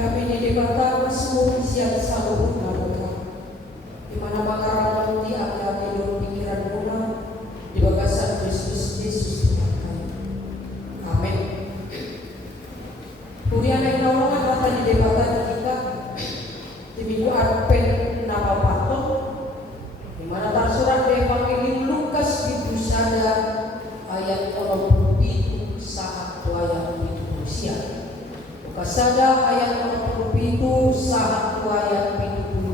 Kami didekatkan semua siang selalu berkah. Di mana bakaran di akan hidup pikiran guna di bagasan Kristus Yesus Tuhan kami. Amin. Kemudian yang nolongan akan didekatkan kita di minggu Advent nama patung, di mana tersurat di Evangelium Lukas di Pusada ayat 27 saat ayat 70. Kasada ayat 47 saat ayat 70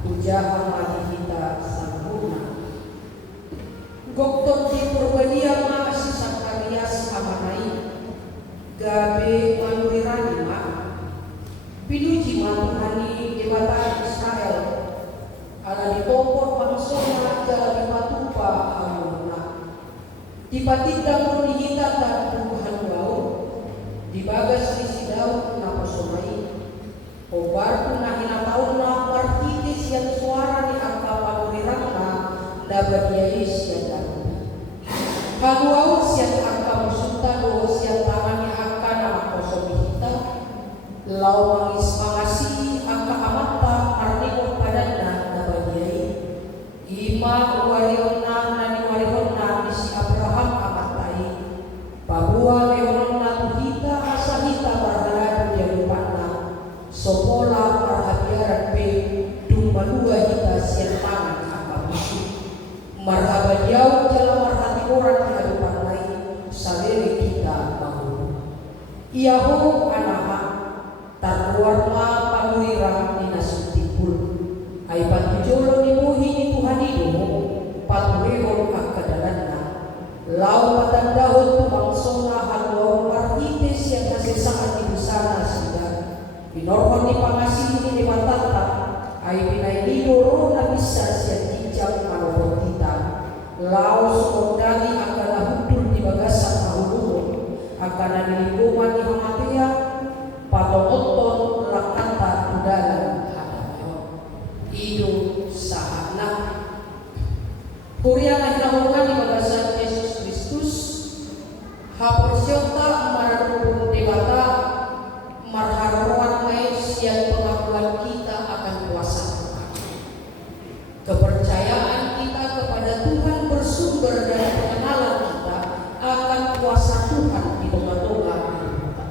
puja mari kita sempurna. Gokton di Purbadia masih Sakarias amanai gabe manuirani ma pinuji mantuhani dewata Israel ala ditopor mangsona jala di patupa amuna dipatika muni hita dan Tuhan wau di bagas di sidau na pasomai obar pun na hinataon na partitis yang suara di angka panurirang na dapat diais yang dapat kanuaw siang angka musuta do siang tangan ni angka na makosomi hita lau mangis mangasi angka amata arnikot padan na dapat diais ima warion na nani warion na isi Abraham amatai bahwa leonon na kita asahita barhalan dia lupana sopola marhabiaran pe dumalua hita siang tangan apa musuh marhaba jauh jalan marhati orang di hadapan lain saleri kita bangun iahu anaha tarluar ma panuirang ninasutipul ay patujolo ni muhi ni Tuhan itu paturihon akadalanna lau patandahon bangsona halwang marhitis yang nasisaan di busana sida pinorhon ni pangasih ni matata ay pinainidoro na bisa siya tijang manopon kita lau sumodani akala hudul di bagasan ahulungon akala nilikuman ni hamatia patokoton lakanta kudalan hadapayon ido sahana Kurian ay nahungan di bagasan Yesus Kristus haporsyota mararupun dewata marharuan ngay siang pengakuan kita akan kuasa Tuhan. Kepercayaan kita kepada Tuhan bersumber dari pengenalan kita akan kuasa Tuhan di tengah-tengah hidup kita.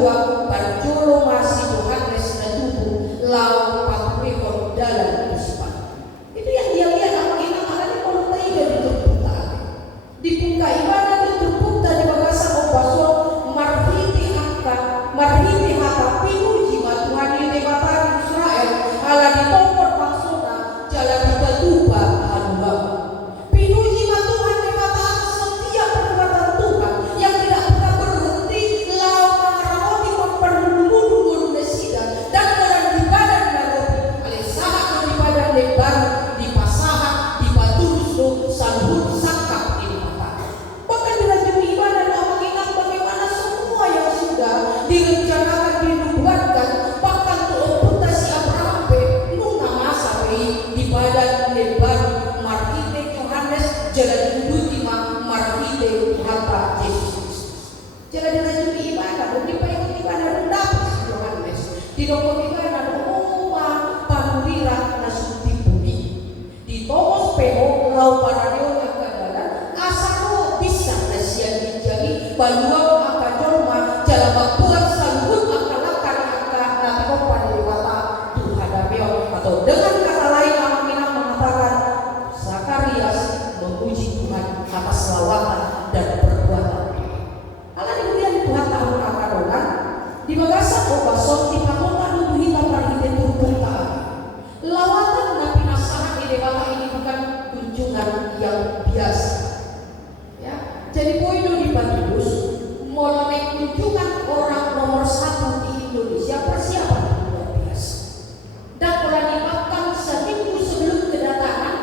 dua Barjolo masih Yohanes dan tubuh lau pakurekon dalam musibah. Itu yang dia lihat apa kita makanya kalau taiga diterbuka di pungka ibadah diterbuka di bagasan obason marhiti hata pinuji Tuhan ini matari Israel ala di tongkol pangsona jalan tiba-tiba haluha pinuji Tuhan di mata setiap perbuatan Tuhan yang tidak pernah berhenti lau mengarawati memperlulu nesida dan dalam ibadah Nairobi oleh sahat ibadah lebar di pasahat di Baturuso salhut sakap ini mata bahkan dilanjut ibadah mengingat bagaimana semua yang sudah direncanakan dibuatkan bahkan untuk si Abraham nuna masa ibadah lebar markite Yohanes jalan ultima markite hata Yesus jalan dilanjut ibadah di payung ibadah rendah Yohanes di dokter ibadah rumah panulira nasuti bumi di tomos peho lau paradeo akadalan asal bisa nasian dijagi baluang akajolma jalan buat sambut akalakan nanti kompan dari wata Tuhadameo atau dengan kata lain Alkitab mengatakan Zakarias memuji Tuhan atas lawatan dan perbuatan. Kalau kemudian Tuhan tahun akadonan di bagasan obason di pamongan untuk hitam parhite turbuka lawatan nabi nasahat di dewata ini bukan kunjungan yang biasa ya. Jadi poido di Batuus mulai kunjungan orang nomor 1 di Indonesia persiapan luar biasa dan kalau dimakan seminggu sebelum kedatangan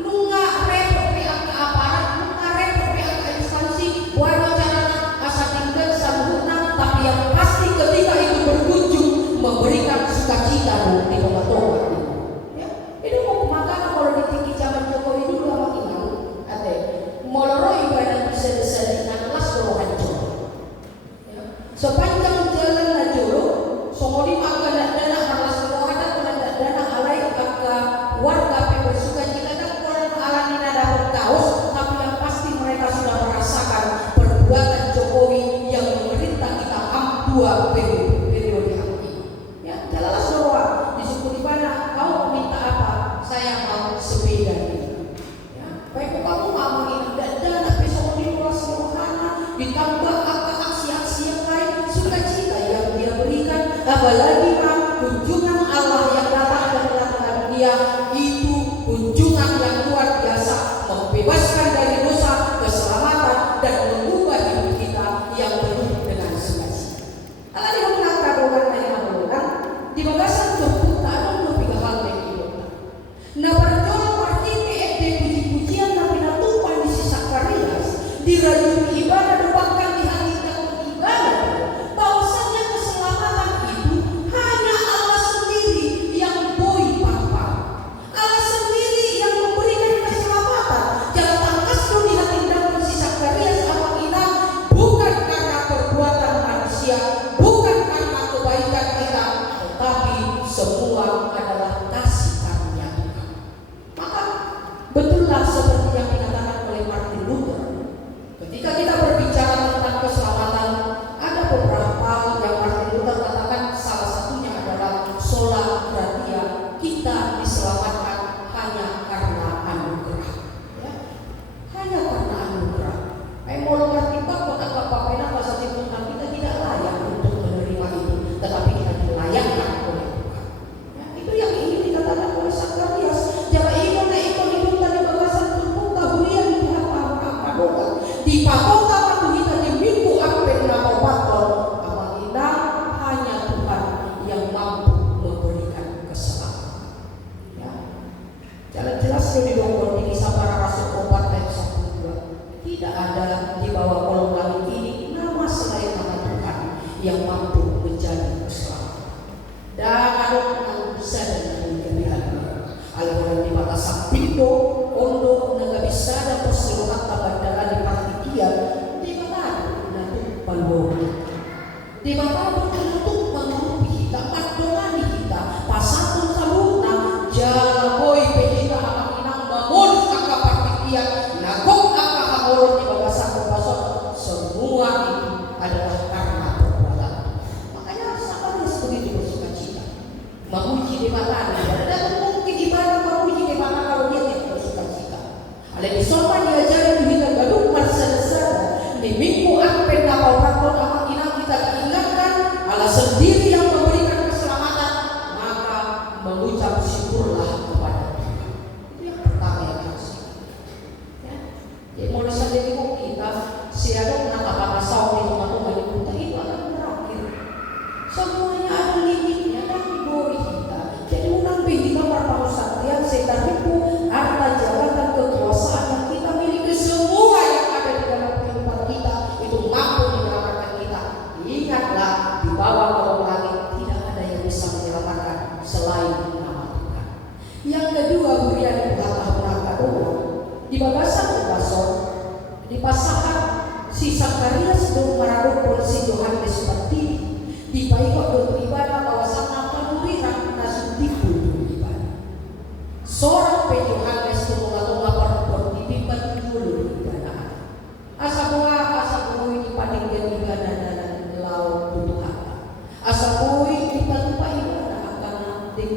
nunga repot pihak ke aparat nunga repot pihak ke instansi walau caranya asa tinggal sempurna tapi yang pasti ketika itu berkunjung memberikan sukacita di Toba-Toba ya. Itu mau makanan kalau di tinggi zaman Jokowi dulu apa ingat ate moloro ibadah bisa di kelas rohan Jokowi sepanjang jalan Najolo somoli maka dana halas rohada kuna dana alai aka warga bersuka cita dan orang alani nada berkaos tapi yang pasti mereka sudah merasakan perbuatan Jokowi yang memerintah kita dua periode ini ya jalalah surwa di suku di mana kau minta apa saya mau sepeda ini ya baik kamu mau mengingat dana besok di luar rohana ditambah aksi yang lain sukacita yang dia berikan apalagi kunjungan Allah yang datang dan melakukan dia itu kunjungan yang luar biasa membebaskan dari dosa keselamatan dan mengubah hidup kita yang penuh dengan sukacita. Kalau dia mengangkat doang dari Amalokan di bagasan terbuka dan lebih hal yang hidup. Nah berjuang partite ede puji-pujian tapi natupan di sisa Zakarias dirajut ibadah bahkan di hari ibadah bahwasanya keselamatan itu hanya Allah sendiri yang boi papa Allah sendiri yang memberikan keselamatan jangan tangkas di hati dan si Zakarias apa kita bukan karena perbuatan manusia bukan karena kebaikan kita tetapi semua adalah kasih karunia Tuhan. Maka betullah seperti yang dikatakan oleh Martin Luther ketika kita berbicara tentang keselamatan ada beberapa hal yang Martin Luther katakan salah satunya adalah sola gratia kita diselamatkan hanya karena anugerah ya. Hanya karena anugerah mau ngerti kok agak papena masa Tuhan kita tidak layak untuk menerima itu tetapi kita dilayakkan oleh Tuhan ya, itu yang ingin dikatakan oleh Zakarias jangan ingin naikkan hidup tadi bagasan terbuka hurian di pihak Pakoka di Pakoka waktu kita di minggu akhir nama patol amalina hanya Tuhan yang mampu memberikan keselamatan ya. Jalan jelas di dokter di kisah para rasul obat ayat 1-2 tidak ada di bawah kolom langit ini nama selain nama Tuhan yang mampu menjadi keselamatan dan ada yang bisa dan yang Al-Quran di mata Sapindo Ondo naga bisa dan perseluruhan tabandala di partikia di mata nanti pandoh di mata untuk mengurupi kita adonani kita pasatun sabuna jalaboi pehita anak inang bangun aka partikia nagok aka hamorot di bawah satu pasot semua itu adalah karena perbuatan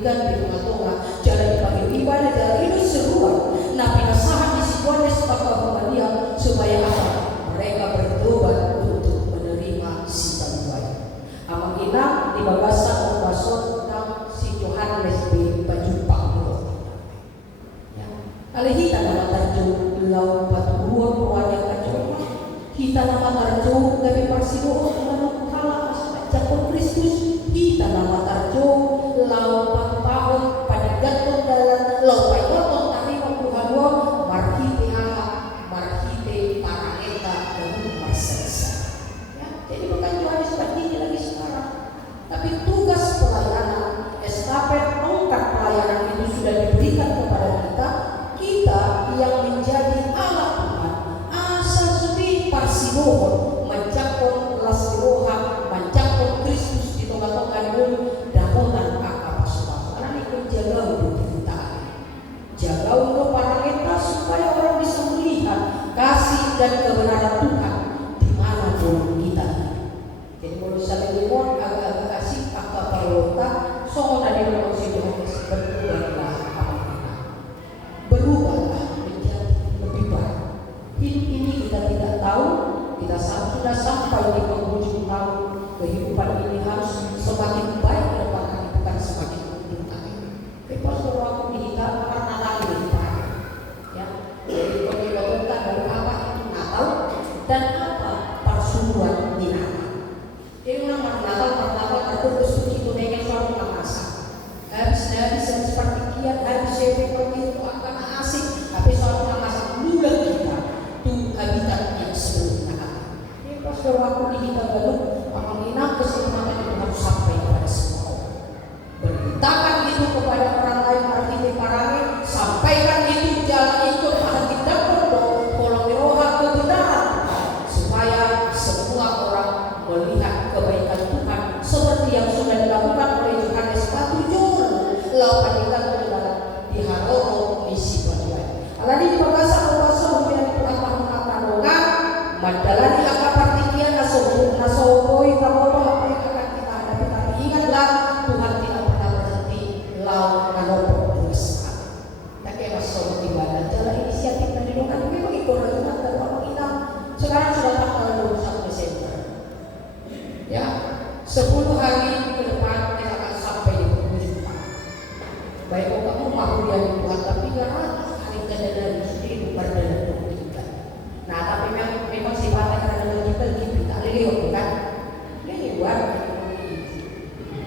berikan di tengah-tengah jalan dipanggil ibadah jalan itu seruan. Nah pinasahan di Yohanes maka dia supaya apa? Mereka bertobat untuk menerima si bantuan. Amang ina di bagasan pastor tentang si Yohanes di baju panggung. Ya, alihita nama tarjo lau paturuan ruanya kacau. Kita nama tarjo gabi parsido manuk kala asal jatuh Kristus. Kita nama tarjo lau patu pada gantung dalam lau payotong tadi waktu marhite ala marhite paraeta dan marsensa. Ya, jadi bukan Yohanes begini lagi sekarang, tapi tugas pelayanan estafet tongkat pelayanan itu sudah diberikan kepada kita yang menjadi alat Tuhan. Asal sudah parsibohon mencakup lasiroha mencakup Kristus di tengah-tengah dulu dahonan akap suatu. Karena itu jaga untuk kita, jaga untuk para kita supaya orang bisa melihat kasih dan kebenaran Tuhan dimanapun kita. Jadi menurut saya limon agak-agak kasih akap parlota soal dari si Yohanes berubahlah apa kita, berubahlah menjadi lebih baik. Hidup ini kita tidak tahu, kita sudah sampai di penghujung tahun. Kehidupan ini harus semakin baik ke depan, bukan semakin buruk lagi. Lepas waktu kita karena lagi lebih baik. Ya, jadi kalau kita dari apa itu Natal dan apa persuruan di Natal. Jadi orang Natal terus itu dengan suatu masak. Habis seperti kian habis seperti itu akan asik. Tapi suatu masak mudah kita tuh habitat yang sebelumnya. Jadi pas waktu kita belum menginap keseimbangan itu harus sampai kepada semua orang. Beritakan itu kepada orang lain artinya parane, sampaikan itu jalan itu pada tidak perlu kolom roha kebenaran supaya semua orang melihat kebaikan Tuhan seperti yang sudah dilakukan oleh Yohanes Patujul lawan kita dalam di Haroro misi bagian. Alani di bagasan kemudian apa mandalani akan partikian nasogoi tamoto apa yang akan kita hadapi. Tapi ingatlah Tuhan tidak pernah berhenti lau nanopo terus. Tak kira soal ibadah jalan inisiatif dari Tuhan memang ikut rencana dan orang kita sekarang sudah tanggal 21 Desember. Ya, 10 hari ke depan kita akan sampai di penghujung. Baik kamu mau dia Tuhan tapi jangan hari dari sendiri bukan dari kita. Nah tapi memang sifatnya karena kita kita lewat bukan lewat.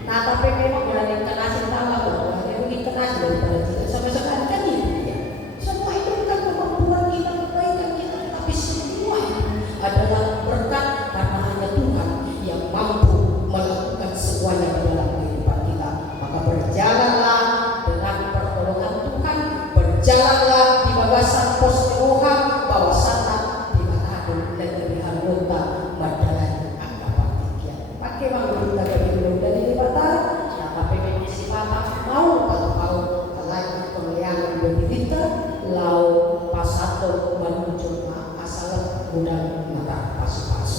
Nah tapi memang bulan internasional bahwa memang internasional daripada kita sampai sekarang kan ini ya. Semua itu bukan kemampuan kita, kebaikan kita, tapi semua itu adalah berkat karena hanya Tuhan yang mampu melakukan semuanya di dalam kehidupan kita. Maka berjalanlah dengan pertolongan Tuhan, berjalanlah di bagasan pos roha bawah sana di Manado dan di Anggota Mandalan Angkapa Tiga. Pakai mengguna dari belum dari Batak, nah tapi si Batak mau lagi pemilihan berita lau pasato menuju asal gudang mata pas-pas.